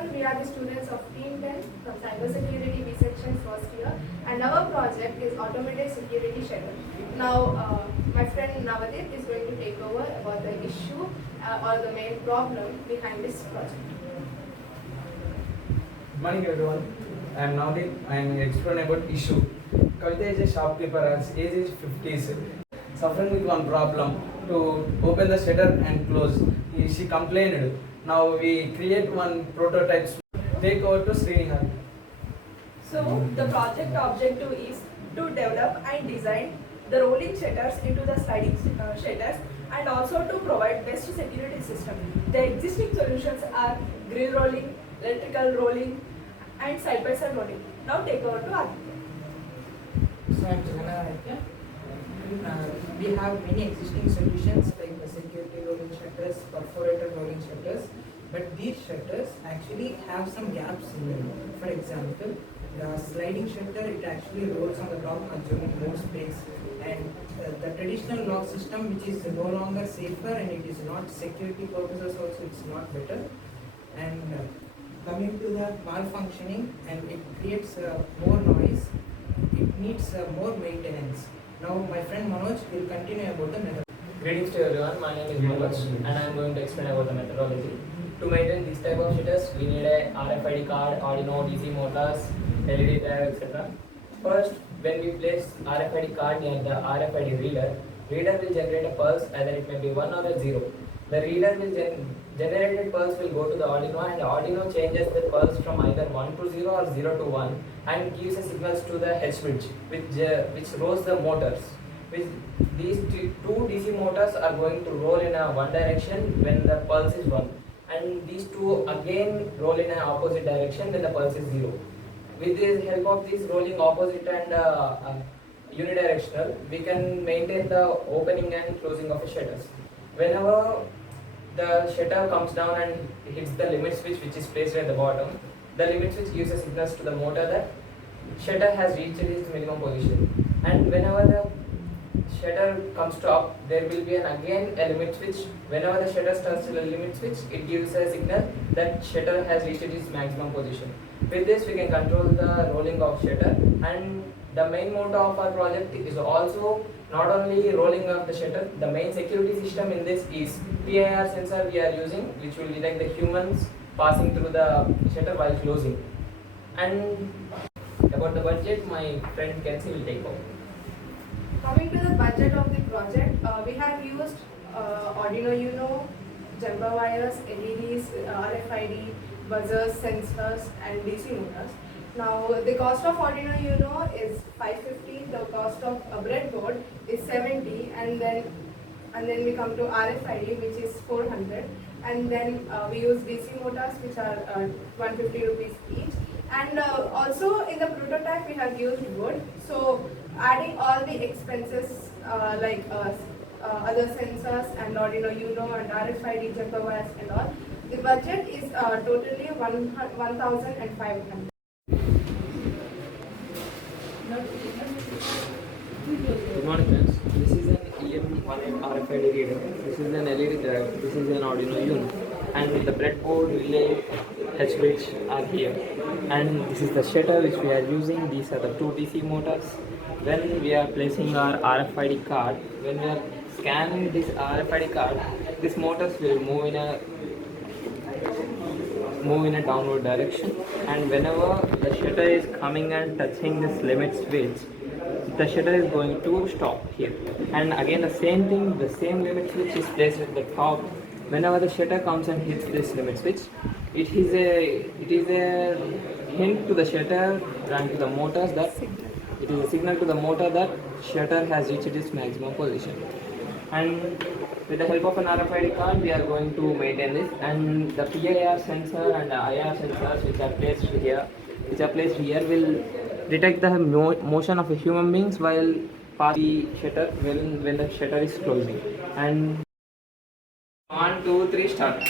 everyone, we are the students of Team 10 from Cybersecurity B section first year, and our project is Automated Security Shutter. Now, my friend Navadip is going to take over about the issue or the main problem behind this project. Good morning everyone. I am Navadip. I am explaining about issue. Kavita is a shopkeeper. Her age is 50s. Suffering with one problem to open the shutter and close. She complained. Now we create one prototype. Take over to Srinihar. So the project objective is to develop and design the rolling shutters into the sliding shutters, and also to provide best security system. The existing solutions are grill rolling, electrical rolling, and side-by-side rolling. Now take over to Aditya. So I'm Cmrcet. We have many existing solutions like the security rolling shutters, perforated rolling shutters, but these shutters actually have some gaps in them. For example, the sliding shutter, it actually rolls on the top, consuming more space, and the traditional lock system, which is no longer safer and it is not security purposes also, it's not better. And coming to the malfunctioning, and it creates more noise, it needs more maintenance. Now my friend Manoj will continue about the method. Greetings to everyone, my name is Manoj and I am going to explain about the methodology. To maintain this type of shutters, we need a RFID card, Arduino, DC motors, LED drive, etc. First, when we place RFID card near the RFID reader will generate a pulse, either it may be 1 or a 0. The reader will generated pulse will go to the Arduino, and the Arduino changes the pulse from either 1 to 0 or 0 to 1 and gives a signals to the H bridge, which rolls the motors. These two DC motors are going to roll in a one direction when the pulse is 1, and these two again roll in an opposite direction when the pulse is 0. With the help of this rolling opposite and unidirectional, we can maintain the opening and closing of the shutters. Whenever the shutter comes down and hits the limit switch, which is placed at the bottom, the limit switch gives a signal to the motor that shutter has reached its minimum position. And whenever the shutter comes to up, there will be again a limit switch. Whenever the shutter starts to the limit switch, it gives a signal that shutter has reached its maximum position. With this, we can control the rolling of shutter, and the main motto of our project is also not only rolling of the shutter. The main security system in this is PIR sensor we are using, which will detect the humans passing through the shutter while closing. And about the budget, my friend Kenzie will take over. Coming to the budget of the project, we have used Arduino Uno, jumper wires, LEDs, RFID, buzzers, sensors, and DC motors. Now, the cost of Arduino Uno is 550. The cost of a breadboard is 70, and then we come to RFID, which is 400, and then we use DC motors, which are 150 rupees each. And also in the prototype we have used wood. So adding all the expenses like other sensors and Arduino Uno and RFID jumper wires and all, the budget is totally 1,500. Good morning friends, this is an EM18 RFID reader, this is an LED drive, this is an Arduino Uno, and the breadboard, relay, H bridge are here, and this is the shutter which we are using. These are the two DC motors. When we are placing our RFID card, when we are scanning this RFID card, these motors will move in a downward direction, and whenever the shutter is coming and touching this limit switch, the shutter is going to stop here. And again the same thing, the same limit switch is placed at the top. Whenever the shutter comes and hits this limit switch, it is a hint to the shutter and to the motors that it is a signal to the motor that shutter has reached its maximum position. And with the help of an RFID card, we are going to maintain this. And the PIR sensor and the IR sensors which are placed here will detect the motion of a human beings while passing the shutter when the shutter is closing. And 1, 2, 3, start.